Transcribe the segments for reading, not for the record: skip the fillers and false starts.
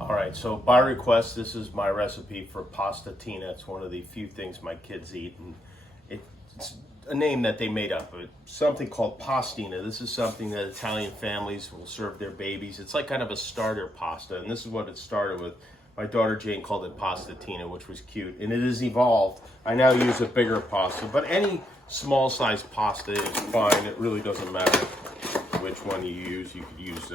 All right, so by request, this is my recipe for Pastina. It's one of the few things my kids eat, and it's a name that they made up. It's something called Pastina. This is something that Italian families will serve their babies. It's like kind of a starter pasta, and this is what it started with. My daughter Jane called it Pastatina, which was cute, and it has evolved. I now use a bigger pasta, but any small-sized pasta is fine. It really doesn't matter which one you use. You could use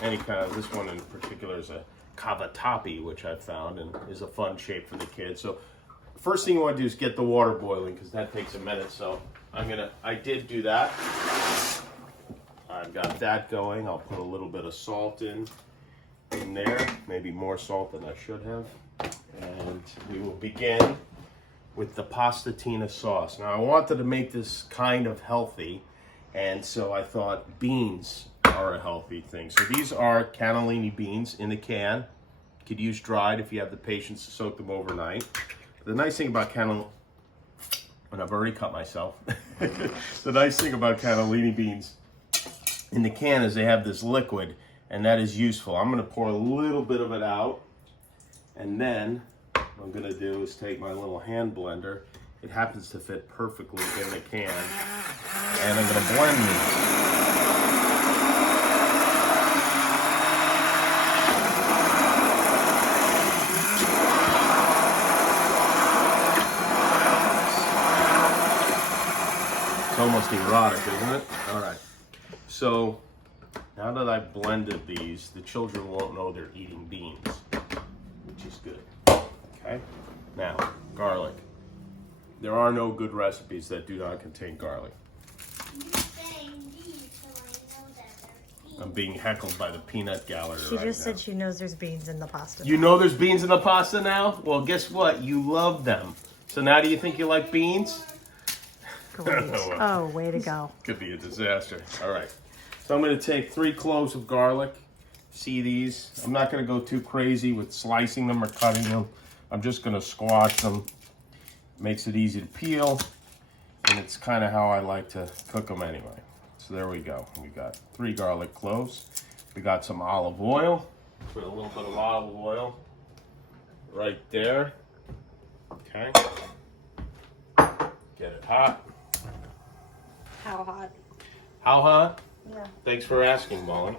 any kind of, this one in particular is a cavatappi, which I found and is a fun shape for the kids. So first thing you want to do is get the water boiling, because that takes a minute. So I did do that. I've got that going. I'll put a little bit of salt in there, maybe more salt than I should have. And we will begin with the Pastatina sauce. Now I wanted to make this kind of healthy, and so I thought beans are a healthy thing. So these are cannellini beans in the can. You could use dried if you have the patience to soak them overnight. The nice thing about and I've already cut myself. The nice thing about cannellini beans in the can is they have this liquid, and that is useful. I'm gonna pour a little bit of it out, and then what I'm gonna do is take my little hand blender. It happens to fit perfectly in the can, and I'm gonna blend these. It's almost erotic, isn't it? All right. So now that I've blended these, the children won't know they're eating beans, which is good. Okay. Now, garlic. There are no good recipes that do not contain garlic. I'm being heckled by the peanut gallery. She just said she knows there's beans in the pasta. You know there's beans in the pasta now? Well, guess what? You love them. So now do you think you like beans? Great. Oh, way to go. Could be a disaster. All right. So I'm going to take 3 cloves of garlic. See these? I'm not going to go too crazy with slicing them or cutting them. I'm just going to squash them. Makes it easy to peel, and it's kind of how I like to cook them anyway. So there we go. We got 3 garlic cloves. We got some olive oil. Put a little bit of olive oil right there. Okay. Get it hot. How hot? How hot? Yeah. Thanks for asking, Molly.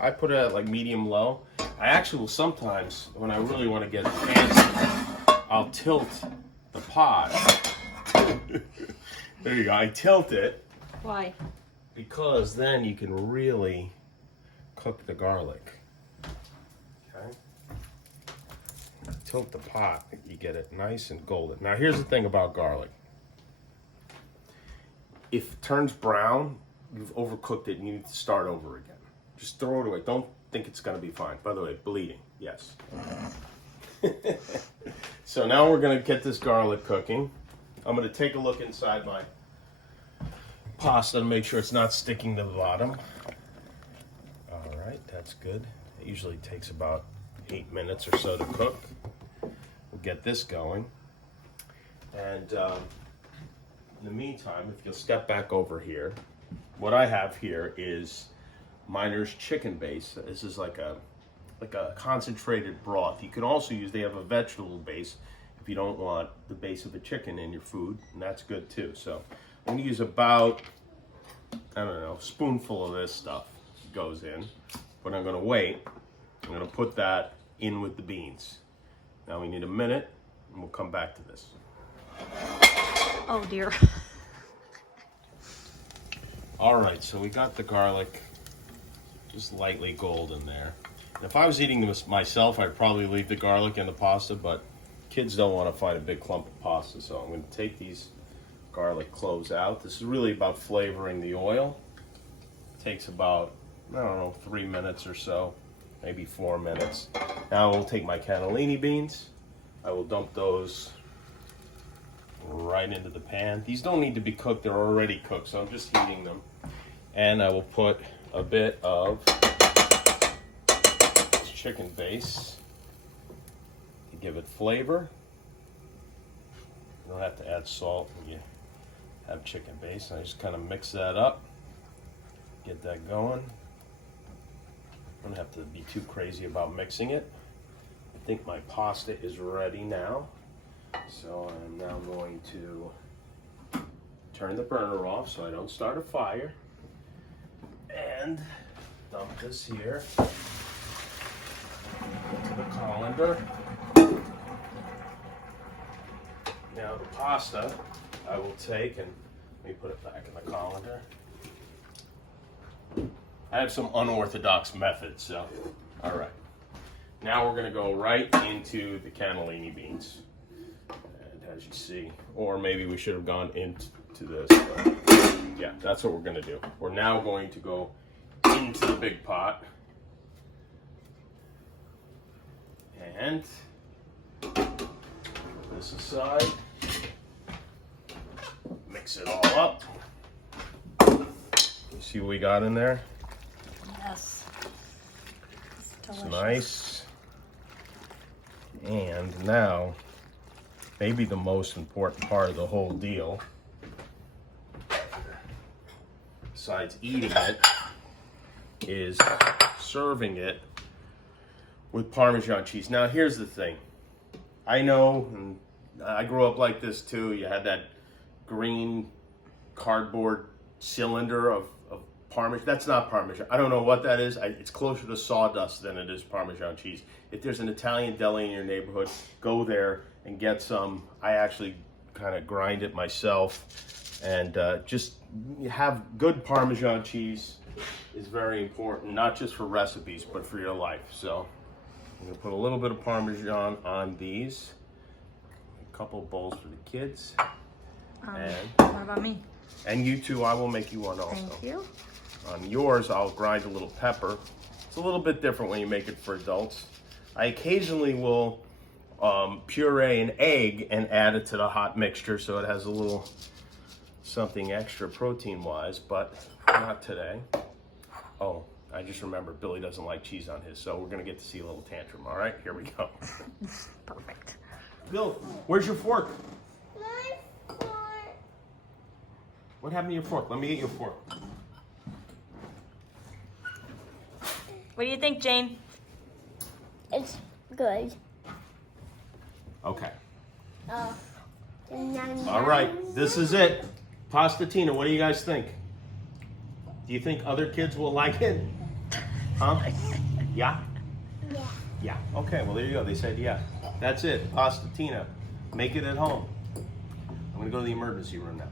I put it at like medium low. I actually will sometimes, when I really want to get fancy, I'll tilt the pot. There you go. I tilt it. Why? Because then you can really cook the garlic. Okay. Tilt the pot, you get it nice and golden. Now here's the thing about garlic. If it turns brown, you've overcooked it and you need to start over again. Just throw it away. Don't think it's going to be fine. By the way, bleeding, yes. So now we're going to get this garlic cooking. I'm going to take a look inside my pasta to make sure it's not sticking to the bottom. All right, that's good. It usually takes about 8 minutes or so to cook. We'll get this going. And in the meantime, if you'll step back over here, what I have here is Miner's chicken base. This is like a concentrated broth. You can also use, they have a vegetable base if you don't want the base of a chicken in your food, and that's good too. So I'm gonna use about, I don't know, a spoonful of this stuff goes in, but I'm gonna wait. I'm gonna put that in with the beans. Now we need a minute, and we'll come back to this. Oh dear. All right, so we got the garlic just lightly golden there. If I was eating this myself, I'd probably leave the garlic in the pasta, but kids don't want to find a big clump of pasta, so I'm going to take these garlic cloves out. This is really about flavoring the oil. It takes about, I don't know, 3 minutes or so, maybe 4 minutes. Now I will take my cannellini beans. I will dump those right into the pan. These don't need to be cooked, they're already cooked, so I'm just heating them. And I will put a bit of this chicken base to give it flavor. You don't have to add salt when you have chicken base. I just kind of mix that up, get that going. don't have to be too crazy about mixing it. I think my pasta is ready now. So I'm now going to turn the burner off so I don't start a fire. And dump this here into the colander. Now the pasta I will take and let me put it back in the colander. I have some unorthodox methods, so all right. Now we're gonna go right into the cannellini beans. And as you see, or maybe we should have gone into this, but yeah, that's what we're gonna do. We're now going to go into the big pot. And put this aside. Mix it all up. See what we got in there? Yes. It's delicious. It's nice. And now, maybe the most important part of the whole deal, besides eating it, is serving it with Parmesan cheese. Now here's the thing. I know, and I grew up like this too. You had that green cardboard cylinder of Parmesan. That's not Parmesan. I don't know what that is. It's closer to sawdust than it is Parmesan cheese. If there's an Italian deli in your neighborhood, go there and get some. I actually kind of grind it myself. And just have good Parmesan cheese is very important, not just for recipes, but for your life. So I'm gonna put a little bit of Parmesan on these. A couple bowls for the kids. And what about me? And you too, I will make you one also. Thank you. On yours, I'll grind a little pepper. It's a little bit different when you make it for adults. I occasionally will puree an egg and add it to the hot mixture so it has a little something extra protein-wise, but not today. Oh, I just remembered Billy doesn't like cheese on his, so we're gonna get to see a little tantrum. All right, here we go. Perfect. Bill, where's your fork? My fork. What happened to your fork? Let me get your fork. What do you think, Jane? It's good. Okay. All All right, this is it. Pastatina, what do you guys think? Do you think other kids will like it? Huh? Yeah? Yeah. Yeah. Okay, well, there you go. They said yeah. That's it. Pastatina. Make it at home. I'm going to go to the emergency room now.